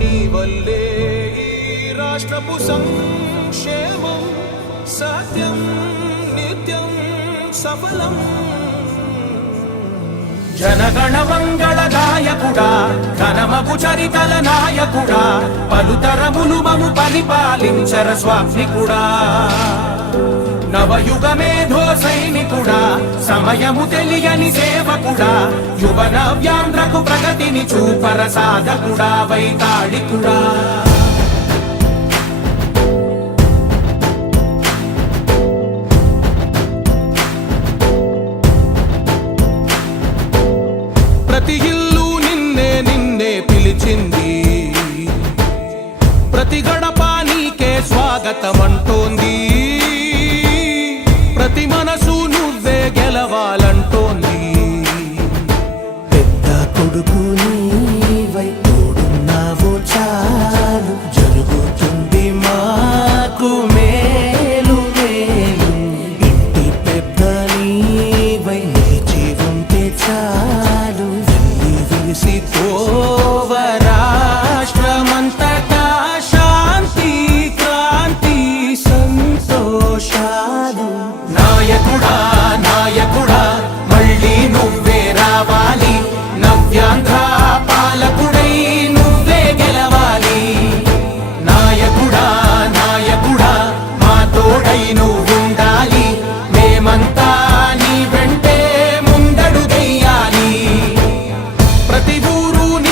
నీ వల్లే ఈ రాష్ట్రపు సంక్షేమం సత్యం నిత్యం సఫలం. జనగణ మంగళ గాయకుడా ఘనమగు చరితల నాయకుడా పలుతరములు మము పరిపాలించర స్వామికుడా. నవయుగ మేధో సైనికుడా సమయము తెలియని సేవకుడా యువ నవ్యాంధ్రకు ప్రగతిని చూపర సాధకుడా వైతాళికుడా. ప్రతి ఇల్లు నిన్నే నిన్నే పిలిచింది, ప్రతి గడప నీకే స్వాగతమంటోంది, ప్రతి మనసు నువ్వే గెలవాలంటోంది. పెద్ద కొడుకు నీవై తోడున్నావు చాలు జరుగుతుంది మాకు మేలు మేలు. ఇంటి పెద్ద నీవై నిలిచి ఉంటే చాలు విరిసి పోవ